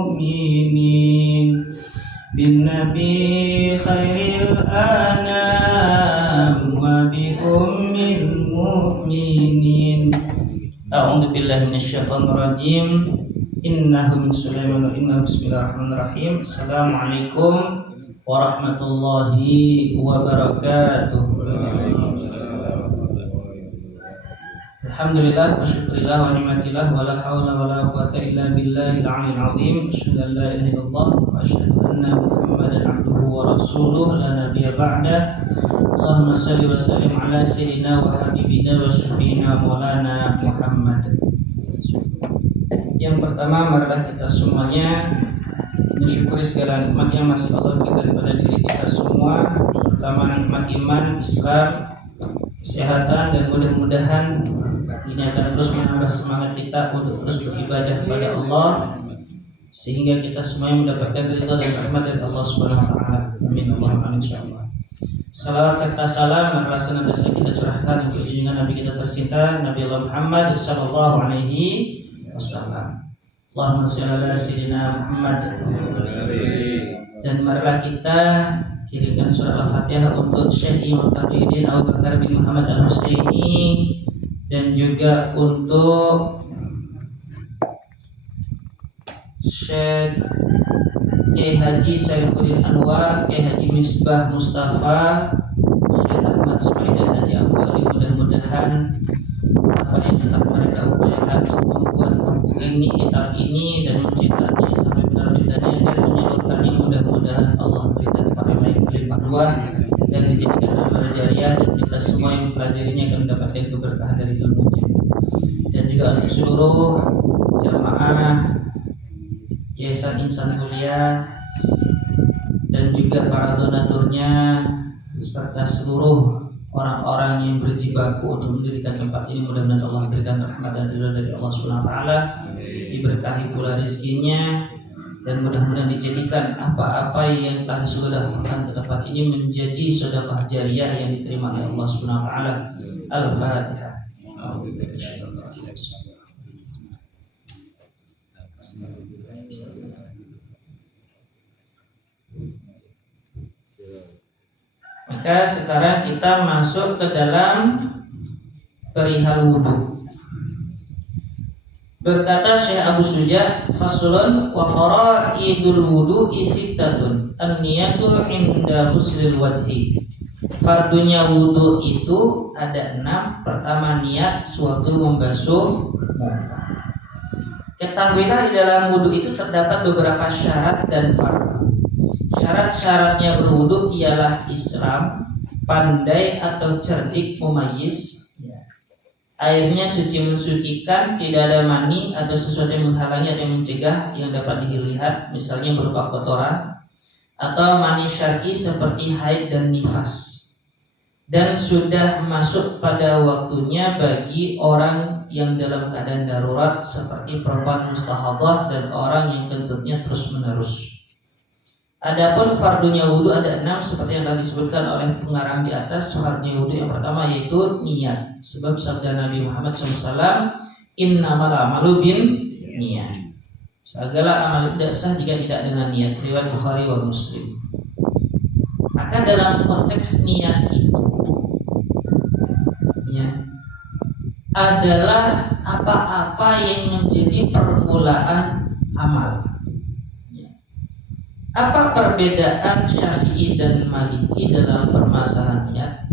المؤمنين بالنبي خير الأنام وبأم المؤمنين. أعوذ بالله من الشيطان الرجيم. إنه من سليمان وإنه بسم الله الرحمن الرحيم. السلام عليكم warahmatullahi wabarakatuh. Alhamdulillah wa syukurillah wa ni'matillah wa la hawla wa la quwata illa billahil aliyyil azim. Asyhadu an la ilaha illallah wa asyhadu anna Muhammadan abduhu wa rasuluh la nabiyya ba'da. Allahumma shalli wa sallim ala sayyidina wa habibina wa syafiina maulana Muhammad. Yang pertama, marilah kita semuanya mensyukuri segala nikmat yang masih Allah berikan kepada diri kita semua, terutama nikmat iman, Islam, kesehatan, dan mudah-mudahan ini akan terus menambah semangat kita untuk terus beribadah kepada Allah sehingga kita semuanya mendapatkan ridha dan rahmat dari Allah Subhanahu wa taala. Amin Allahumma amin insyaallah. Salawat serta salam marilah senantiasa kita curahkan untuk junjungan Nabi kita tercinta Nabi Allah Muhammad sallallahu alaihi wasallam. Allahumma shalli ala sayyidina Muhammad. Dan marilah kita kirimkan surah Al-Fatihah untuk Syekh Imam Taqiyuddin Abu Bakar bin Muhammad Al-Husaini dan juga untuk Syekh Kiai Haji Saifuddin Anwar, Kiai Haji Misbah Mustafa, Syekh Ahmad Ismail dan Haji Abu Ali. Mudah-mudahan apa yang telah mereka upayakan untuk membuat buku ini, kitab ini, dan menciptanya sampai penerbitannya dan menyalurkannya, mudah-mudahan Allah berikan pahala yang berlimpah ruah dan dijadikan amal jariah, dan kita semua yang mempelajarinya akan mendapatkan keberkahan dari ilmunya. Dan juga untuk seluruh jamaah Yayasan Insan Mulia dan juga para donaturnya serta seluruh orang-orang yang berjibaku untuk mendirikan tempat ini, mudah-mudahan Allah berikan rahmat dan ridha dari Allah Subhanahu wa taala, diberkahi pula rezekinya, dan mudah-mudahan dijadikan apa-apa yang telah disodaqahkan ke tempat ini menjadi sedekah jariyah yang diterima oleh Allah Subhanahu wa taala. Al-Fatihah. Maka sekarang kita masuk ke dalam perihal wudu. Berkata Syekh Abu Suja, faslun wa faraidul wudu'i sittatun, an-niyatu inda ghusl wajhi. Fardunya wudu itu ada 6. Pertama, niat sewaktu membasuh muka. Ketahuilah di dalam wudu itu terdapat beberapa syarat dan fardu. Syarat-syaratnya berwudu ialah Islam, pandai atau cerdik mumayyiz, airnya suci mensucikan, tidak ada mani atau sesuatu yang menghalangi atau yang mencegah yang dapat dilihat, misalnya berupa kotoran atau mani syar'i seperti haid dan nifas, dan sudah masuk pada waktunya bagi orang yang dalam keadaan darurat seperti perempuan mustahadah dan orang yang kentutnya terus menerus. Adapun fardunya wudu ada 6 seperti yang telah disebutkan oleh pengarang di atas. Fardunya wudu yang pertama yaitu niat, sebab sabda Nabi Muhammad SAW, innamal a'malu bin niat. Segala amal tidak sah jika tidak dengan niat. Riwayat Bukhari wa Muslim. Maka dalam konteks niat itu adalah apa-apa yang menjadi permulaan amal. Apa perbedaan Syafi'i dan Maliki dalam permasalahan niat?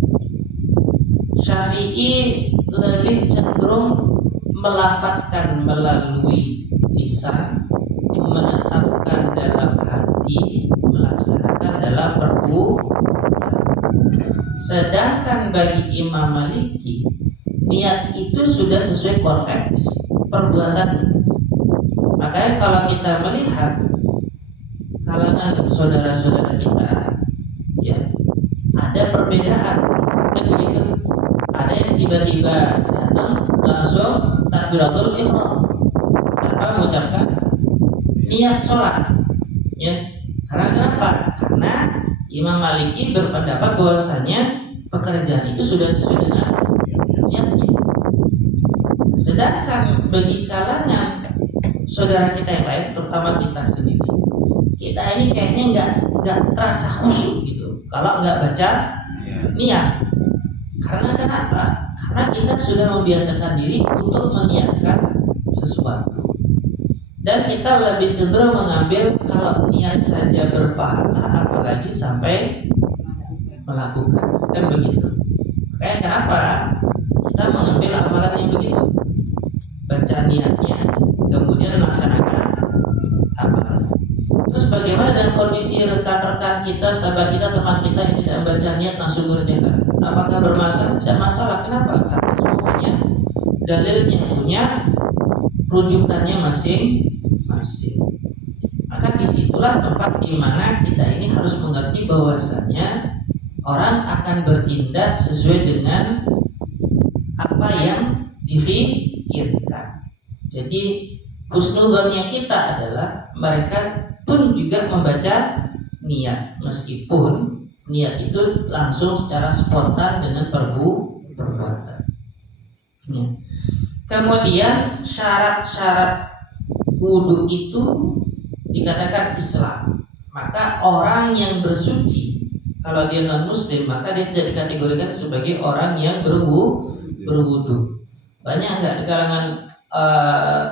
Syafi'i lebih cenderung melafadzkan melalui lisan, menetapkan dalam hati, melaksanakan dalam perbuatan. Sedangkan bagi Imam Maliki, niat itu sudah sesuai konteks perbuatan. Makanya kalau kita melihat kalangan saudara-saudara kita, ya, ada perbedaan, kan begitu? Ada yang tiba-tiba datang langsung takbiratul ihram tanpa mengucapkan niat sholat, ya. Karena kenapa? Karena Imam Maliki berpendapat bahwasanya pekerjaan itu sudah sesuai dengan niatnya. Sedangkan bagi kalangan saudara kita yang lain, terutama kita sendiri. Kita ini kayaknya nggak terasa khusyuk gitu kalau nggak baca niat. Karena kenapa? Karena kita sudah membiasakan diri untuk meniatkan sesuatu. Dan kita lebih cenderung mengambil kalau niat saja berpahala, apalagi sampai melakukan. Kan begitu. Kayak kenapa kita mengambil amalan yang begitu? Baca niatnya, kemudian melaksanakan amalan. Terus bagaimana dengan kondisi rekan-rekan kita, sahabat kita, teman kita yang tidak membaca niat langsung mengerjakan? Apakah bermasalah? Tidak masalah. Kenapa? Karena semuanya dalilnya punya, rujukannya masing-masing. Maka disitulah tempat di mana kita ini harus mengerti bahwasanya orang akan bertindak sesuai dengan apa yang difikirkan. Jadi husnudzonnya kita adalah mereka pun juga membaca niat, meskipun niat itu langsung secara spontan dengan perbuatan. Ya. Kemudian syarat-syarat wudhu itu dikatakan Islam. Maka orang yang bersuci, kalau dia non muslim, maka dia tidak dikategorikan sebagai orang yang berwudhu. Banyak nggak di kalangan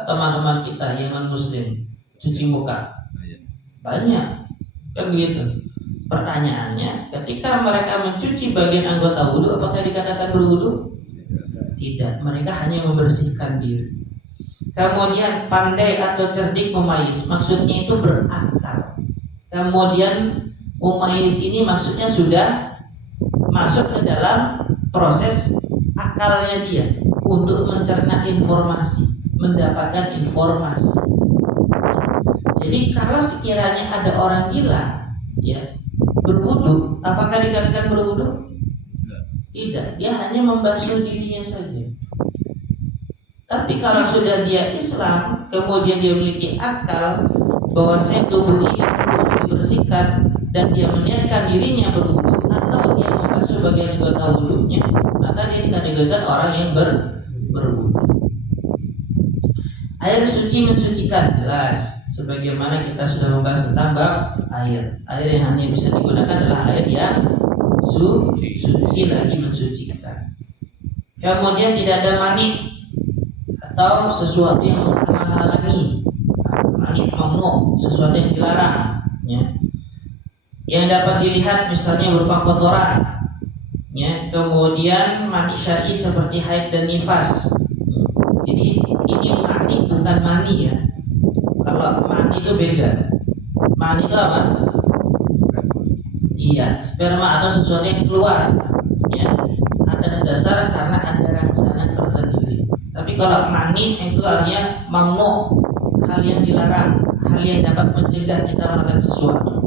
teman-teman kita yang non muslim cuci muka? Banyak, kan begitu. Pertanyaannya, ketika mereka mencuci bagian anggota wudhu, apakah dikatakan berwudhu? Tidak, mereka hanya membersihkan diri. Kemudian pandai atau cerdik memayis, maksudnya itu berakal. Kemudian memayis ini maksudnya sudah masuk ke dalam proses akalnya dia untuk mencerna informasi, mendapatkan informasi. Jadi kalau sekiranya ada orang gila, ya, berwudu, apakah dikatakan berwudu? Tidak, dia hanya membasuh dirinya saja. Tapi kalau sudah dia Islam, kemudian dia memiliki akal bahwa tubuh ini perlu dibersihkan dan dia meniatkan dirinya berwudu atau dia membasuh bagian anggota wudunya, maka dia dikategorikan orang yang berwudu. Air suci mensucikan, jelas. Sebagaimana kita sudah membahas tentang bab air. Air yang hanya bisa digunakan adalah air yang suci lagi mensucikan. Kemudian tidak ada mani atau sesuatu yang menghalangi. Mani mamnu, sesuatu yang dilarang, ya. Yang dapat dilihat misalnya berupa kotoran, ya. Kemudian mani syar'i seperti haid dan nifas. Jadi ini mani bukan mani, ya. Kalau mani itu beda. Mani itu apa? Iya, sperma atau sesuatu yang keluar, ya, atas dasar karena ada rangsangan tersendiri. Tapi kalau mani itu artinya mamnu, hal yang dilarang, hal yang dapat mencegah kita melakukan sesuatu.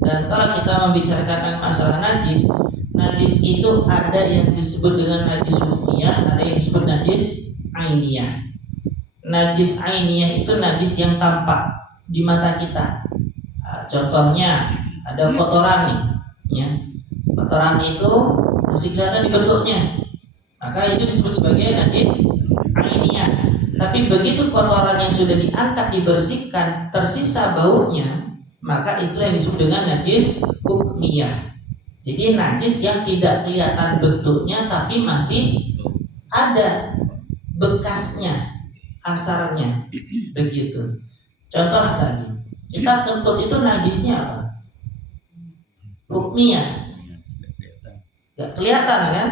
Dan kalau kita membicarakan masalah najis, najis itu ada yang disebut dengan najis hukmiyah, ada yang disebut najis ainiyah. Najis ainiyah itu najis yang tampak di mata kita. Contohnya ada kotoran nih, ya. Kotoran itu masih kelihatan di bentuknya, maka itu disebut sebagai najis ainiyah. Tapi begitu kotorannya sudah diangkat, dibersihkan, tersisa baunya, maka itu yang disebut dengan najis hukmiyah. Jadi najis yang tidak kelihatan bentuknya tapi masih ada bekasnya, asarnya, begitu. Contoh tadi, kita kentut itu najisnya apa? Hukmiyah, gak kelihatan kan?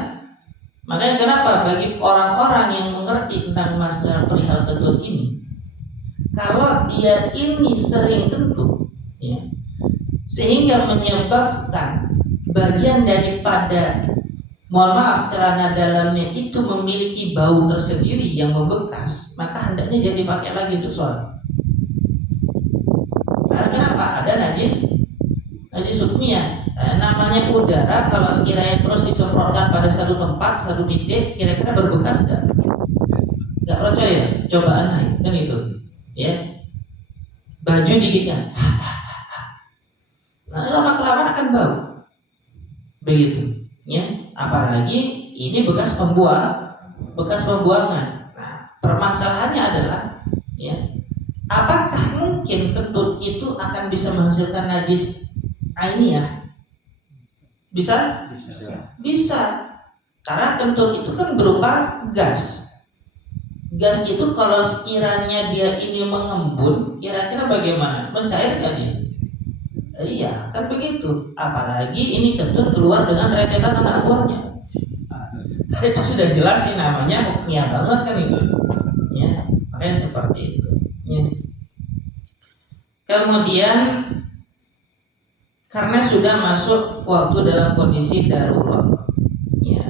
Makanya kenapa bagi orang-orang yang mengerti tentang masalah perihal kentut ini, kalau dia ini sering kentut, ya, sehingga menyebabkan bagian daripada, mohon maaf, celana dalamnya itu memiliki bau tersendiri yang membekas, maka hendaknya jangan dipakai lagi untuk sholat. Karena kenapa? Ada najis hukmiyah. Namanya udara, kalau sekiranya terus disemprotkan pada satu tempat, satu titik, kira-kira berbekas tidak? Gak percaya? Cobaan naik, kan itu, ya. Baju digigitkan, nah lama-kelamaan akan bau, begitu, ya. Apalagi ini bekas pembuangan. Nah, permasalahannya adalah, ya, Apakah mungkin kentut itu akan bisa menghasilkan najis ainiyah? Bisa? Bisa. Karena kentut itu kan berupa gas. Gas itu kalau sekiranya dia ini mengembun, kira-kira bagaimana? Mencair nggak dia? Iya, kan begitu. Apalagi ini kentut keluar dengan rentetan anak buahnya. Itu sudah jelas sih namanya mukmiyah banget kan itu. Ya, makanya seperti itu. Ya. Kemudian karena sudah masuk waktu dalam kondisi darurat, ya,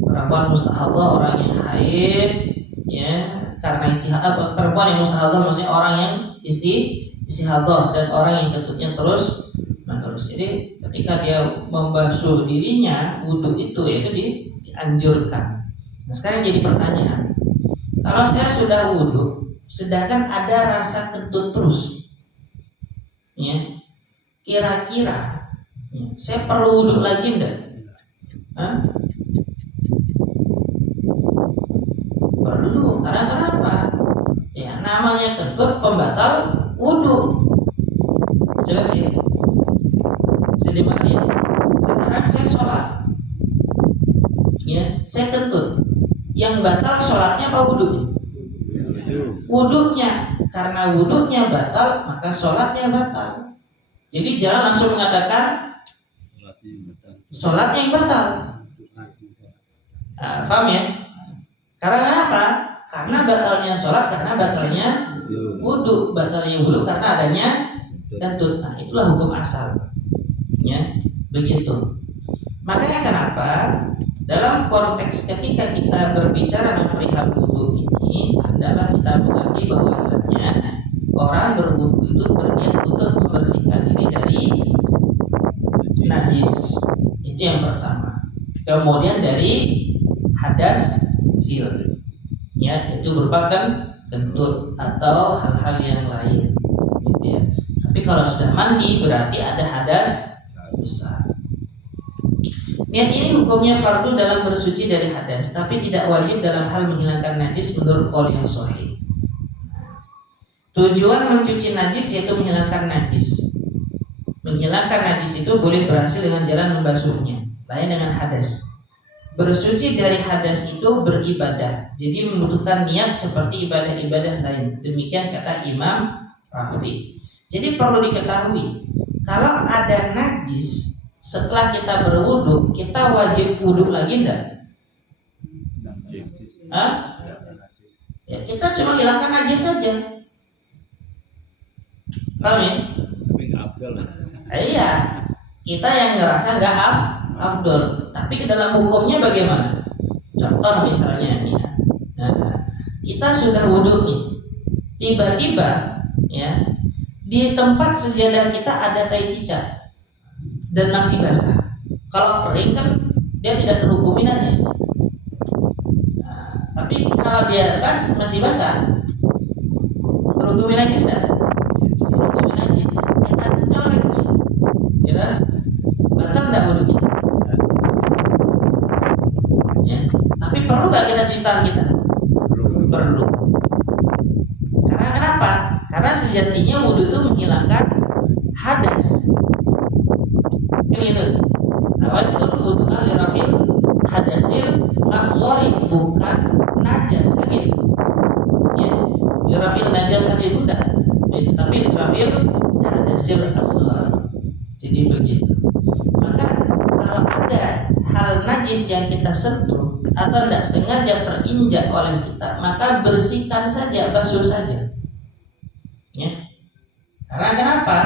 perempuan mustahadah, orang yang haid, ya, karena istihadah, perempuan yang mustahadah maksudnya orang yang istihadah dan orang yang kentutnya terus menerus. Jadi ketika dia membasuh dirinya, wudhu itu yaitu dianjurkan. Nah, sekarang jadi pertanyaan, kalau saya sudah wudhu, sedangkan ada rasa kentut terus, ya, kira-kira ya, saya perlu wudhu lagi enggak? Perlu, karena kenapa? Ya, namanya kentut pembatal wudhu. Jelas ya? Sedih ya? Sekarang saya sholat, ya, saya kentut. Yang batal sholatnya apa wudhunya? Wudhunya. Karena wudhunya batal, maka sholatnya batal. Jadi jangan langsung mengatakan sholatnya yang batal. Paham ya? Karena apa? Karena batalnya sholat, karena batalnya wudhu. Batalnya wudhu karena adanya kentut. Nah, itulah hukum asal. Ya, begitu. Makanya kenapa dalam konteks ketika kita berbicara tentang perihal wudhu ini adalah kita mengerti bahwasanya orang berwudhu itu berniat untuk membersihkan diri dari najis. Itu yang pertama. Kemudian dari hadas kecil, ya, itu merupakan kentut atau hal-hal yang lain, gitu ya. Tapi kalau sudah mandi berarti ada hadas besar. Niat ini hukumnya fardu dalam bersuci dari hadas, tapi tidak wajib dalam hal menghilangkan najis menurut qaul yang sahih. Tujuan mencuci najis yaitu menghilangkan najis. Menghilangkan najis itu boleh berhasil dengan jalan membasuhnya, lain dengan hadas. Bersuci dari hadas itu beribadah, jadi membutuhkan niat seperti ibadah-ibadah lain. Demikian kata Imam Rafi. Jadi perlu diketahui, kalau ada najis setelah kita berwudu, kita wajib wudu lagi enggak? Ya, kita cuma hilangkan najis saja. Paham ya? Iya, kita yang ngerasa nggak afdol. Tapi ke dalam hukumnya bagaimana? Contoh misalnya nih, kita sudah wudu nih, tiba-tiba ya di tempat sejadah kita ada tai cicak dan masih basah. Kalau kering kan dia tidak terhukumi najis. Tapi kalau dia masih basah, terhukumi najis dah. Terhukumi najis. Kita colek nih, ya, batal nggak wudu kita? Ya. Tapi perlu nggak kita cuci tangan kita? Perlu. Karena kenapa? Karena sejatinya wudu itu menghilangkan hadas. Ini Nawatul wudu li rafil hadasil asghari, bukan najas gitu. Ya, li rafil najasati bukan. Itu tapi li rafil hadasil asghar. Jadi begitu. Maka kalau ada hal najis yang kita sentuh atau tidak sengaja terinjak oleh kita, maka bersihkan saja, basuh saja. Ya. Karena kenapa?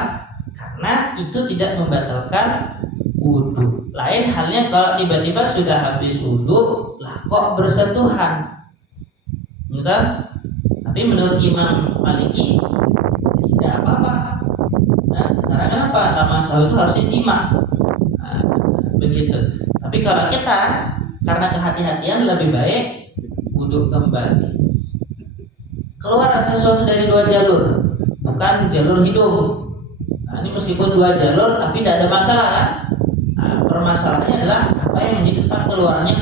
Karena itu tidak membatalkan wudhu. Lain halnya kalau tiba-tiba sudah habis wudhu, lah kok bersentuhan, gitu? Tapi menurut Imam Maliki tidak apa-apa. Nah, karena kenapa? Nama sahur itu harusnya jima. Nah, begitu. Tapi kalau kita karena kehati-hatian lebih baik wudhu kembali. Keluar sesuatu dari dua jalur, bukan jalur hidung. Nah, ini meskipun dua jalur tapi tidak ada masalah kan? Nah, permasalahannya adalah apa yang menyebabkan keluarnya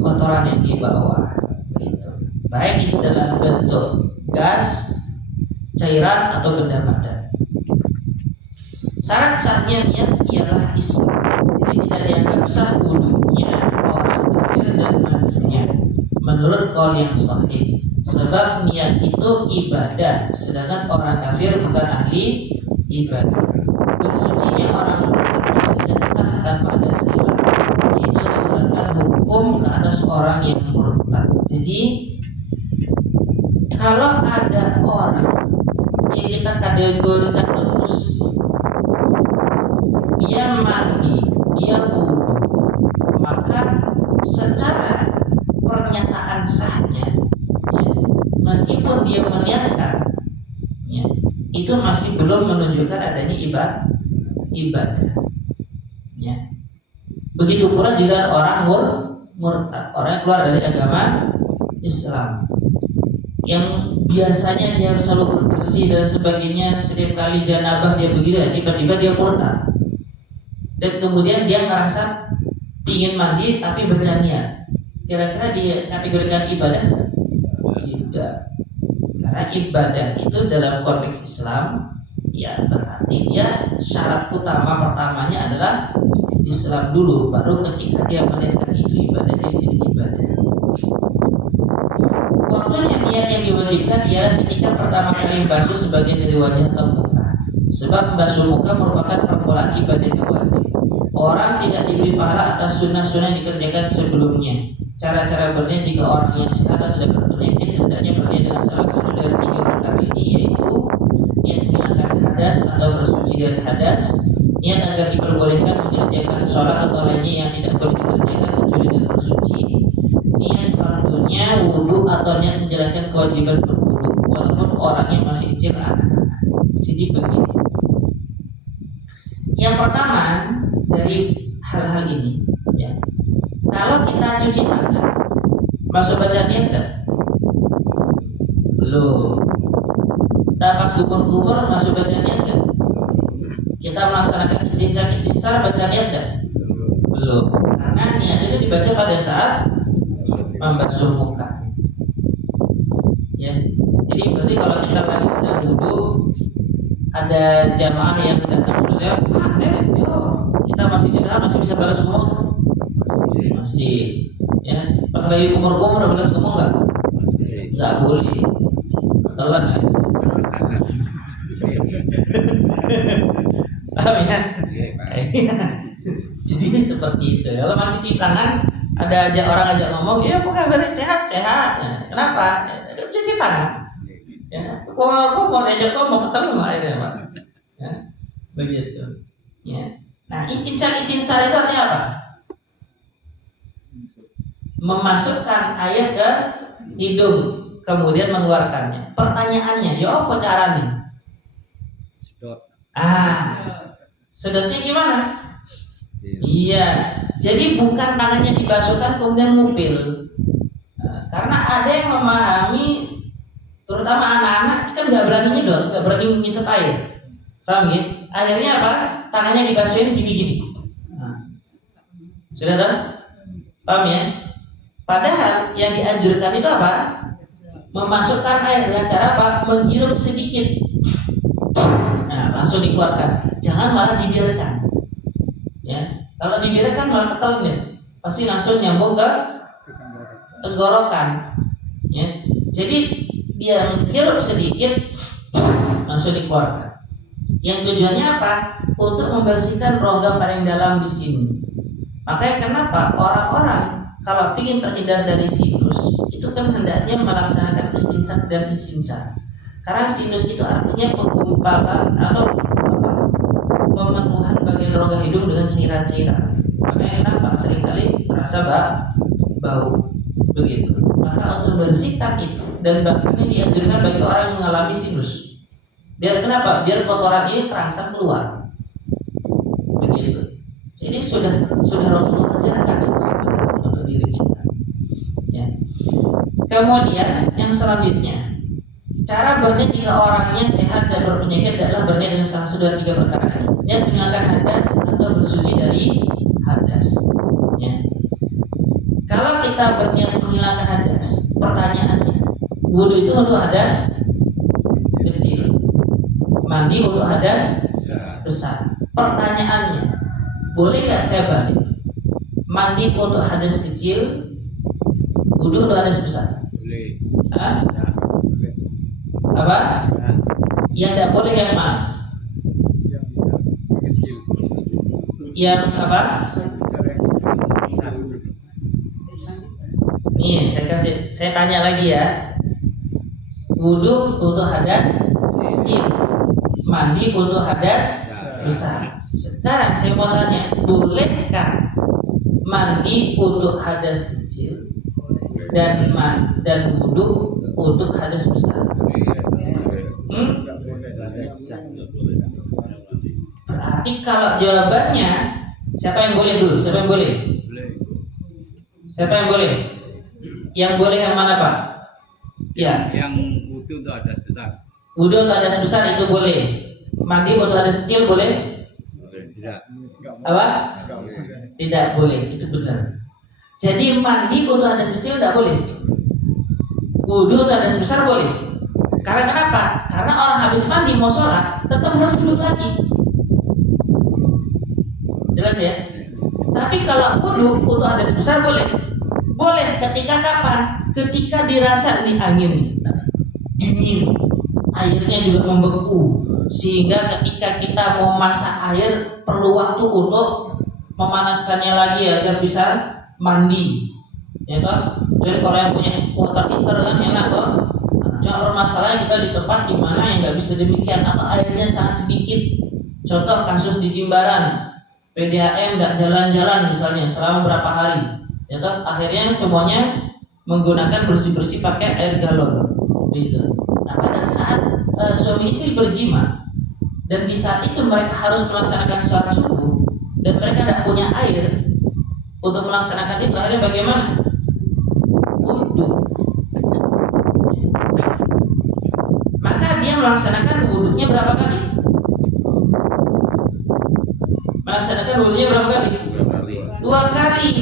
kotoran yang di bawah. Gitu. Baik itu dalam bentuk gas, cairan atau benda padat. Syarat sahnya niat ialah Islam. Jadi tidak dianggap sah wudunya orang kafir dan mandinya menurut qaul yang sahih. Sebab niat itu ibadah, sedangkan orang kafir bukan ahli ibadah. Bersucinya orang kafir tidak sah tanpa ada khilaf. Itu menggunakan hukum ke atas orang yang murtad. Jadi kalau ada orang yang kita kategorikan non-muslim, dia mandi, dia wudu, maka secara pernyataan sahnya, ya, meskipun dia meniatkan, ya, itu masih belum menunjukkan adanya ibadah. Ya. Begitu pula jika orang murtad, orang yang keluar dari agama Islam, yang biasanya dia selalu bersih dan sebagainya, setiap kali janabah dia begitu, tiba-tiba dia murtad. Dan kemudian dia ngerasa ingin mandi tapi berjanian. Kira-kira dia kategorikan ibadah? Tidak. Karena ibadah itu dalam konteks Islam, ya berarti dia syarat utama pertamanya adalah Islam dulu, baru ketika dia meniatkan itu ibadah, dia menjadi ibadah. Waktunya niat yang diwajibkan ialah ketika pertama kali membasuh sebagian dari wajah atau muka. Sebab membasuh muka merupakan permulaan ibadah yang wajib. Orang tidak diberi pahala atas sunnah-sunnah yang dikerjakan sebelumnya. Cara-cara berniat jika orang yang sehat atau tidak berpenyakit hendaknya berniat dengan salah satu dari 3 perkara ini, yaitu niat menghilangkan hadas atau bersuci dari hadas, niat agar diperbolehkan mengerjakan sholat atau lainnya yang tidak boleh dikerjakan kecuali dengan bersuci, niat fardunya wudu atau niat menjalankan kewajiban berwudu walaupun orangnya masih kecil anak-anak. Jadi begini. Yang pertama dari hal-hal ini, ya, kalau kita cuci tangan, masuk baca niat enggak? Belum. Kita pas kubur masuk baca niat enggak? Kita melaksanakan istinsar baca niat enggak? Belum. Karena niat itu dibaca pada saat membasuh muka. Ya. Jadi berarti kalau kita lagi sedang wudu, ada jamaah yang datang dulu ya, kita masih cedera, masih bisa balas ngomong, masih, ya. Pas lagi kumur-kumur balas ngomong nggak boleh, ketelan ya. Paham ya? Jadi seperti itu. Kalau masih cuci tangan, ada aja orang ajak ngomong, ya apa kabar, sehat. Nah, kenapa? Cuci tangan. Ya, kok mau diajak ngomong ketelan akhirnya, Pak. Ya, begitu. Ya. Nah, istinsar itu artinya apa? Memasukkan air ke hidung, kemudian mengeluarkannya. Pertanyaannya, ya apa caranya? Sedot. Sedotnya gimana? Iya, jadi bukan tangannya dibasuhkan kemudian ngupil. Karena ada yang memahami, terutama anak-anak kan nggak berani nyedot, nggak berani ngisep air, paham ya? Akhirnya apa? Tangannya dibasuhin gini-gini. Sudah tahu? Paham ya? Padahal yang dianjurkan itu apa? Memasukkan air dengan cara apa? Menghirup sedikit. Nah, langsung dikeluarkan. Jangan malah dibiarkan. Ya, kalau dibiarkan malah ketelan ya. Pasti langsung nyambung ke tenggorokan. Ya, jadi dia menghirup sedikit, langsung dikeluarkan. Yang tujuannya apa? Untuk membersihkan rongga paling dalam di sini. Makanya kenapa orang-orang kalau ingin terhindar dari sinus itu kan hendaknya melaksanakan istinsar dan istinsar. Karena sinus itu artinya penggumpalan atau pemenuhan bagian rongga hidung dengan cairan-cairan. Makanya kenapa seringkali terasa bau begitu. Maka untuk membersihkan itu, dan bahkan ini dianjurkan bagi orang yang mengalami sinus. Biar kenapa? Biar kotoran ini terangsang keluar. Begitu. Jadi sudah Rasulullah ajarkan itu untuk diri kita. Ya. Kemudian yang selanjutnya, cara berniat jika orangnya sehat dan berpenyakit adalah berniat dengan salah satu dari 3 perkara ini. Niat menghilangkan hadas atau bersuci dari hadas. Ya. Kalau kita berniat menghilangkan hadas, pertanyaannya, wudu itu untuk hadas kecil. mandi untuk hadas besar. Pertanyaannya, boleh nggak saya balik? Mandi untuk hadas kecil, wudu untuk hadas besar? Boleh. Hah? Ya, boleh. Apa? Ya, Yang tidak boleh yang mana? yang bisa kecil. Yang apa? Besar. Nih, saya tanya lagi ya. Wudu untuk hadas kecil, mandi untuk hadas besar. Sekarang saya mau tanya, bolehkah mandi untuk hadas kecil dan wudu untuk hadas besar? Berarti kalau jawabannya, siapa yang boleh dulu? Siapa yang boleh? Siapa yang boleh? Yang boleh yang mana, Pak? Ya. Yang wudu untuk hadas besar. Wudu untuk hadas besar itu boleh. Mandi untuk hadas kecil boleh? Tidak. Apa? Tidak boleh. Itu benar. Jadi mandi untuk hadas kecil tidak boleh. Wudu untuk hadas besar boleh. Karena kenapa? Karena orang habis mandi mau sholat tetap harus duduk lagi. Jelas ya? Tapi kalau wudu untuk hadas besar boleh. Boleh ketika kapan? Ketika dirasa ini angin dingin, airnya juga membeku, sehingga ketika kita mau masak air perlu waktu untuk memanaskannya lagi agar bisa mandi. Ya toh? Jadi kalau yang punya water heater kan enak toh. Cuma permasalahan kita di tempat di mana yang nggak bisa demikian atau airnya sangat sedikit. Contoh kasus di Jimbaran, PDAM nggak jalan-jalan misalnya selama berapa hari. Ya toh? Akhirnya semuanya menggunakan bersih-bersih pakai air galon. Gitu. Nah, pada saat suami istri berjima dan di saat itu mereka harus melaksanakan sholat subuh dan mereka tidak punya air untuk melaksanakan itu, akhirnya bagaimana? Wudu. Maka dia melaksanakan wudunya berapa kali? Melaksanakan wudunya berapa kali? 2 kali.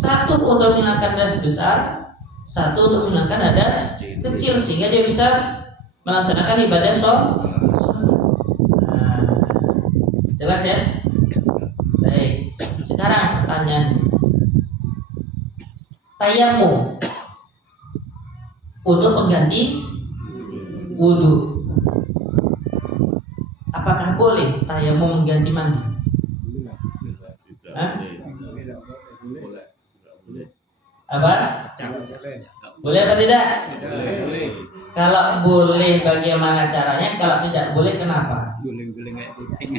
Satu untuk menghilangkan hadas besar, satu untuk menghilangkan hadas kecil, sehingga dia bisa melaksanakan ibadah sholat. Nah, jelas ya? Baik. Sekarang pertanyaan, tayamum untuk pengganti wudu, apakah boleh tayamum mengganti mandi? Hah? Apa? Boleh apa tidak? Boleh. Kalau boleh bagaimana caranya? Kalau tidak boleh kenapa? Guling-guling kayak kucing.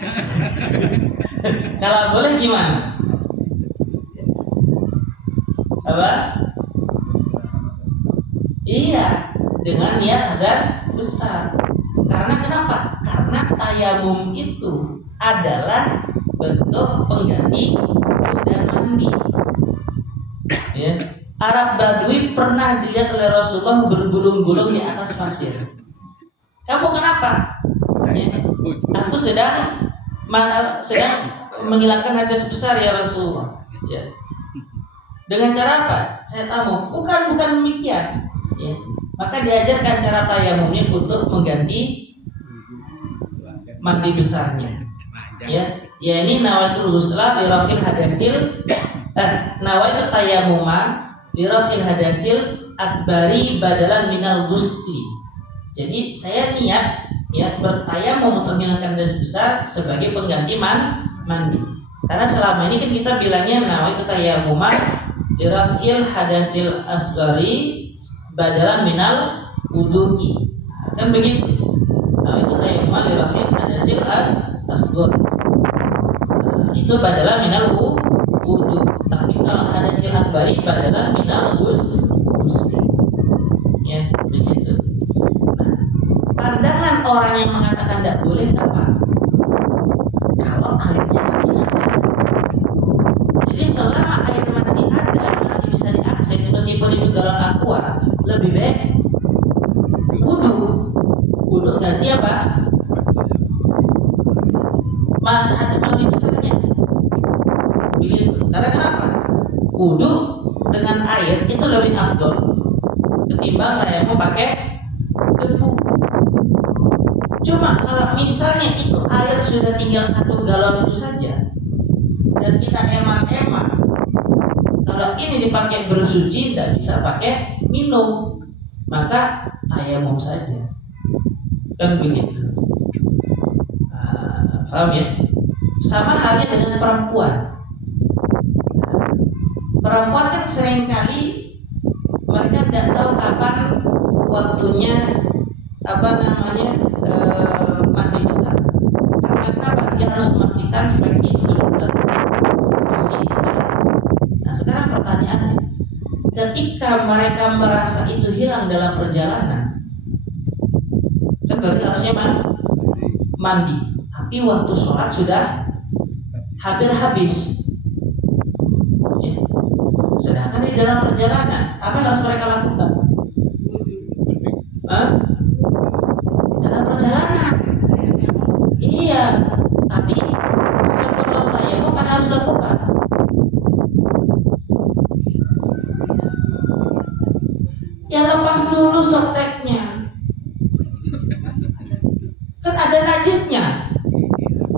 Kalau boleh gimana? Apa? Iya, dengan niat hadas besar. Karena kenapa? Karena tayamum itu adalah bentuk pengganti dan mandi. Ya. Arab Badui pernah dilihat oleh Rasulullah bergulung-gulung di atas pasir. Kamu kenapa? Ya. Aku sedang menghilangkan hadas besar ya Rasulullah. Ya. Dengan cara apa? Saya tamu. Bukan demikian. Ya. Maka diajarkan cara tayamumnya untuk mengganti mandi besarnya. Ya, ini nawaitul ghusla li rafil hadasil nawaitu tayamuma li rafil hadasil akbari badalan minal ghusli. Jadi saya niat ya bertayamum untuk menghilangkan hadas besar sebagai pengganti mandi. Karena selama ini kan kita bilangnya nawaitu tayamuma li rafil hadasil asgari badalan minal wudu'i. Kan begitu. Nawaitu tayamuma li rafil hadasil asgari. Itu badalah minal wudu. Tapi kalau hadasil akbari badalah minal ghusli. Ya, begitu. Nah, pandangan orang yang mengatakan tidak boleh apa? Kalau airnya masih ada. Jadi selama air masih ada, masih bisa diakses meskipun itu galon aqua, lebih baik wudu. Wudu ganti apa? Mandi besarnya. Begitu. Karena kenapa? Wudu dengan air itu lebih afdol ketimbang tayamum pakai debu. Cuma kalau misalnya itu air sudah tinggal 1 galon itu saja, dan kita emak-emak, kalau ini dipakai bersuci tidak bisa pakai minum, maka tayamum saja, kan begitu. Paham ya? Sama halnya dengan perempuan. Perempuan kan seringkali mereka tidak tahu kapan waktunya mandi besar. Karena kenapa? Dia harus memastikan fleknya itu benar-benar bersih. Nah sekarang pertanyaannya, ketika mereka merasa itu hilang dalam perjalanan, kan berarti harusnya mandi. Tapi waktu sholat sudah hampir habis. Ya. Sedangkan di dalam perjalanan, apa yang harus mereka lakukan? Dalam perjalanan. Iya, tapi sebelum tayamum apa harus lakukan? Ya lepas dulu soteknya. Kan ada najisnya.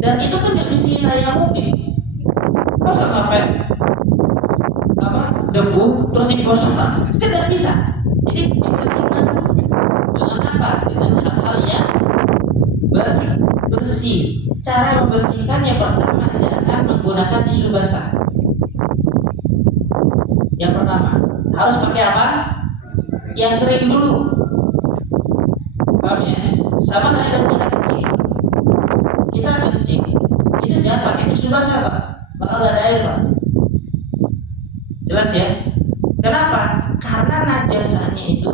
Dan itu kan yang bisa tayamumin. Masa sampai debu terus digosok? Itu tidak bisa. Jadi dibersihkan dengan apa? Dengan hal-hal yang bersih. Cara membersihkannya pertama, jangan menggunakan tisu basah. Yang pertama, harus pakai apa? Yang kering dulu. Paham ya? Sama halnya dengan kita kencing. Kita kencing, itu jangan pakai tisu basah, Pak. Kalau nggak ada air, Pak. Jelas ya? Kenapa? Karena najasahnya itu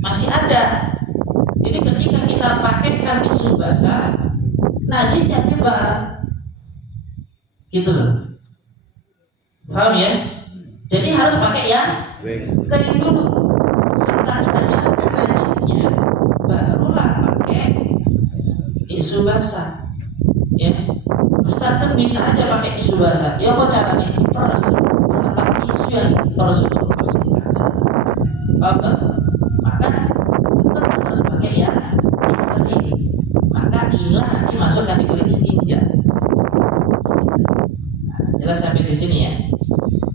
masih ada. Jadi ketika kita pakaikan tisu basah, najisnya nyebar. Gitu loh. Paham ya? Jadi harus pakai yang kering dulu. Setelah kita hilangkan najisnya, barulah pakai tisu basah. Ya, Ustaz kan bisa aja pakai tisu basah. Ya apa caranya? Diperas. Berapa tisu yang diperas untuk membersihkan? Maka tetap harus pakai yang kering. Maka inilah nanti masuk kategori istinja. Nah, jelas sampai di sini ya.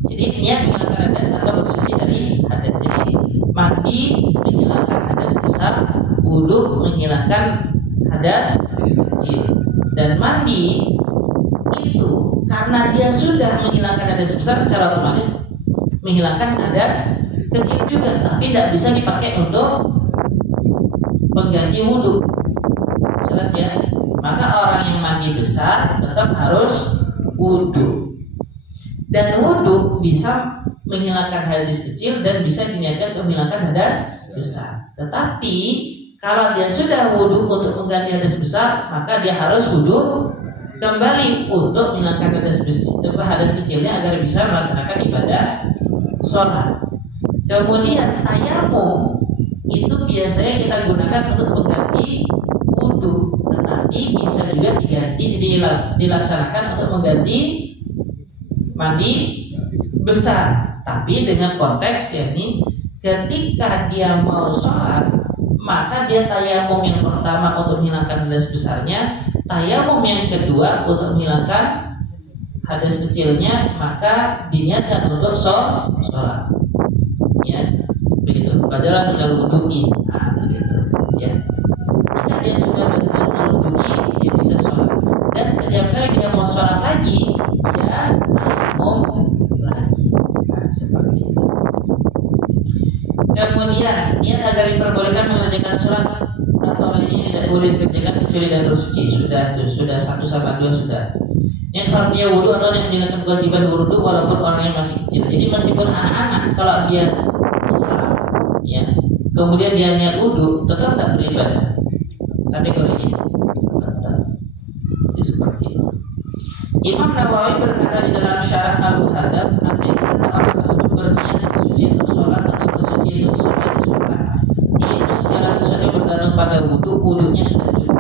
Jadi niat menghilangkan hadas atau bersuci dari hadas. Jadi mandi menghilangkan hadas besar, wudu menghilangkan hadas kecil. Dan mandi itu karena dia sudah menghilangkan hadas besar, secara otomatis menghilangkan hadas kecil juga, tapi tidak bisa dipakai untuk pengganti wudu. Jelas ya? Maka orang yang mandi besar tetap harus wudu. Dan wudu bisa menghilangkan hadas kecil dan bisa diniatkan untuk menghilangkan hadas besar. Tetapi kalau dia sudah wudu untuk mengganti hadas besar, maka dia harus wudu kembali untuk menghilangkan hadas kecilnya agar bisa melaksanakan ibadah sholat. Kemudian tayamum itu biasanya kita gunakan untuk mengganti wudu, tetapi bisa juga dilaksanakan untuk mengganti mandi besar. Tapi dengan konteks yakni ketika dia mau sholat, maka dia tayamum yang pertama untuk menghilangkan hadas besarnya, tayamum yang kedua untuk menghilangkan hadas kecilnya, maka diniatkan untuk sholat. Ya, begitu. Padahal minal wudu'i, begitu. Ya. Jika dia sudah minal wudu'i, dia bisa sholat. Dan setiap kali dia mau sholat lagi, dia tayamum lagi. Nah, seperti itu. Kemudian niat agar diperbolehkan mengerjakan sholat atau lainnya tidak boleh dikerjakan kecuali dan bersuci. Sudah 1 sama 2 sudah. Niat fardiyah wudu atau niat menjalankan kewajiban wudu walaupun orangnya masih kecil. Jadi meskipun anak-anak, kalau dia Islam, ya, kemudian dia niat wudu, tetap tidak beribadah. Kategorinya tetap. Jadi seperti itu. Imam Nawawi berkata di dalam Syarah Al-Muhadzab, artinya kata orang tersebut berniat bersuci untuk sholat atau bersuci untuk sebagai sholat, yaitu segala sesuatu yang bergantung pada wudunya sudah cukup.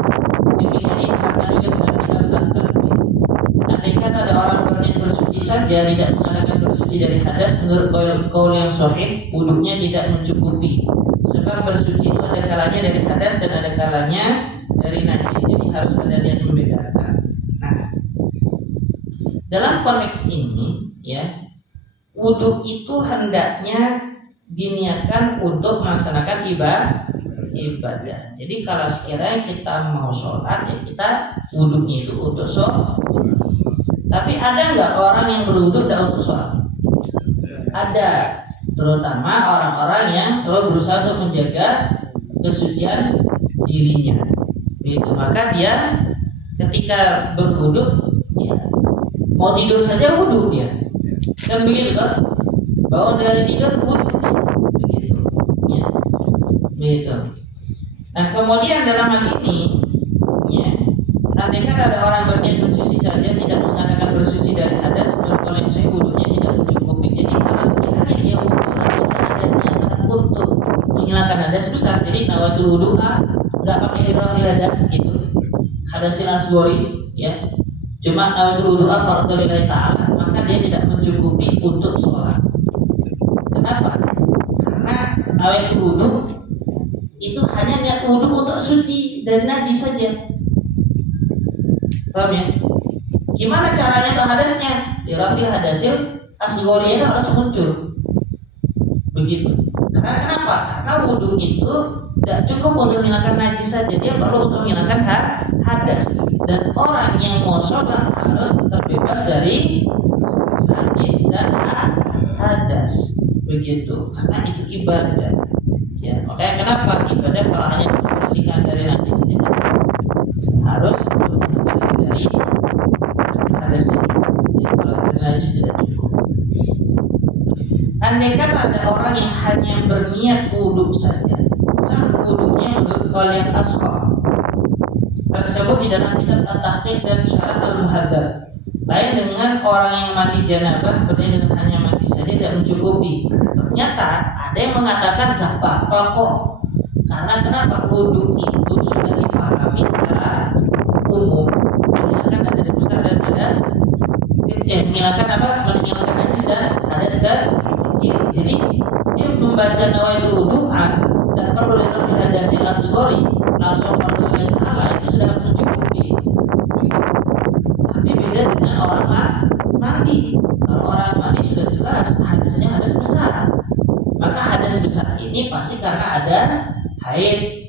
Demikian ini kata juga dengan bilang terlebih. Andai kata ada orang berniat bersuci saja, tidak mengadakan bersuci dari hadas, menurut kaul yang sahih, wudunya tidak mencukupi. Sebab bersuci itu ada kalanya dari hadas dan ada kalanya dari najis, jadi harus ada niat membedakan. Nah, dalam konteks ini ya, wudhu itu hendaknya diniatkan untuk melaksanakan ibadah. Jadi kalau sekiranya kita mau sholat, ya kita wudhunya itu untuk sholat. Tapi ada nggak orang yang berwudhu tidak untuk sholat? Ada, terutama orang-orang yang selalu berusaha untuk menjaga kesucian dirinya. Begitu, maka dia ketika berwudhu, ya, mau tidur saja wudhu dia. Dan begitu kan? Bangun dari tidur wudhu, begitu. Ya. Begitu. Nah, kemudian dalam hal ini, ya, andaikan ada orang berniat bersuci saja, tidak mengatakan bersuci dari hadas, contohnya saya wudhunya tidak mencukupi. Jadi kalau sekiranya dia wudhu atau ada niatan untuk menghilangkan hadas besar, jadi nawatul wudhu nggak pakai irafil hadas gitu, hadasil asgori, ya, cuma nawatul wudhu fardhu lillahi ta'ala, maka dia tidak mencukupi untuk sholat. Kenapa? Karena nawatul wudhu itu hanya niat wudhu untuk suci dari najis saja. Paham ya? Gimana caranya ke hadasnya? Dirafil hadasil asgori itu harus muncul. Begitu. Karena kenapa? Karena wudhu itu tidak cukup untuk menghilangkan najis saja, dia perlu untuk menghilangkan hadas. Dan orang yang mau sholat harus terbebas dari najis dan hadas. Begitu. Karena itu ibadah. Ya, makanya kenapa ibadah kalau hanya membersihkan dari najis tidak harus menghilangkan dari hadas ini. Ya, kalau dari najis tidak cukup. Andaikan ada orang yang hanya berniat wudhu saja, sah wudhunya menurut qaul yang ashab tersebut di dalam kitab At-Tahqiq dan Syarah Al-Muhadzab. Lain dengan orang yang mandi janabah berniat dengan hanya mandi saja tidak mencukupi. Ternyata ada yang mengatakan gak apa-apa kok. Karena kenapa? Wudhu itu sudah dipahami secara umum, menghilangkan hadas besar dan hadas kecil, menghilangkan najis dan hadas kecil. Jadi dia membaca nawaitul wudhu'an dan perlu dirafil hadasil asgori langsung fardhu lillahi ta'ala, itu sudah mencukupi. Tapi beda dengan orang mandi. Kalau orang mandi sudah jelas hadasnya hadas besar, maka hadas besar ini pasti karena ada haid,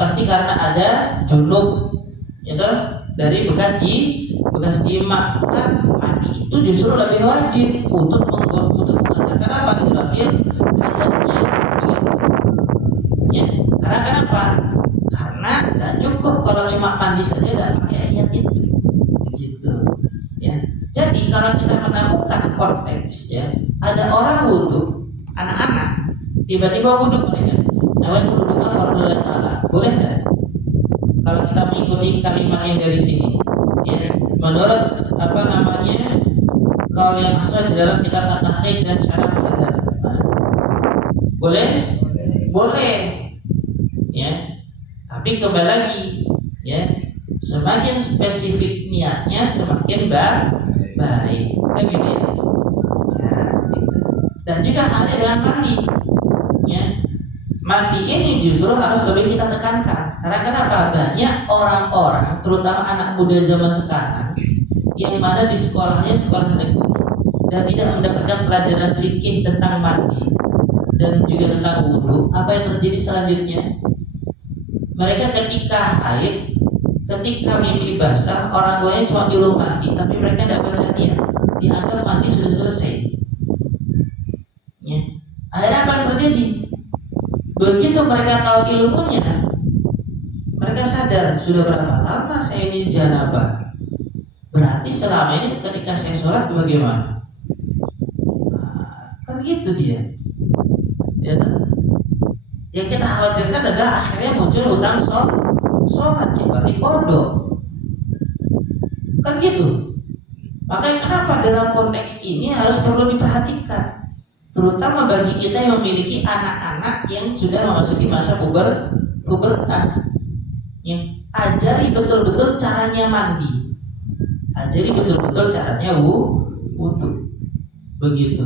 pasti karena ada junub, itu dari bekas jima. Maka mandi itu justru lebih wajib untuk mengatakan apa dirafil hadasnya. Ya, karena kenapa? Karena nggak cukup kalau cuma mandi saja dan pakai niat itu. Begitu. Ya. Jadi kalau kita menemukan konteks, ya, ada orang wudhu, anak-anak, tiba-tiba wudhu mereka, nawaitul wudhu fardhu lillahi ta'ala, boleh nggak? Kalau kita mengikuti kalimat yang dari sini, ya, menurut qaul yang asal di dalam kitab At-Tahqiq dan Syarah Al-Muhadzab, boleh? Boleh. Ya. Tapi kembali lagi, ya, semakin spesifik niatnya semakin baik. Kan gitu ya. Nah, gitu. Dan juga halnya dengan mandi. Ya. Mandi ini justru harus lebih kita tekankan. Karena kenapa? Banyak orang-orang, terutama anak muda zaman sekarang, yang mana di sekolahnya sekolah negeri dan tidak mendapatkan pelajaran fikih tentang mandi dan juga tentang wudhu. Apa yang terjadi selanjutnya? Mereka ketika haid, ketika mimpi basah, orang tuanya cuma nyuruh mandi, tapi mereka tidak baca niat, dianggap mandi sudah selesai. Ya. Akhirnya apa yang terjadi? Begitu mereka tahu ilmunya, mereka sadar sudah berapa lama saya ini janabah. Berarti selama ini ketika saya sholat bagaimana? Nah, kan gitu dia. Ya, yang kita khawatirkan adalah akhirnya muncul hutang sholat, ya, berarti kodok. Kan gitu. Makanya kenapa dalam konteks ini harus perlu diperhatikan, terutama bagi kita yang memiliki anak-anak yang sudah memasuki masa pubertas. Yang ajari betul-betul caranya mandi, ajari betul-betul caranya wudhu. Begitu.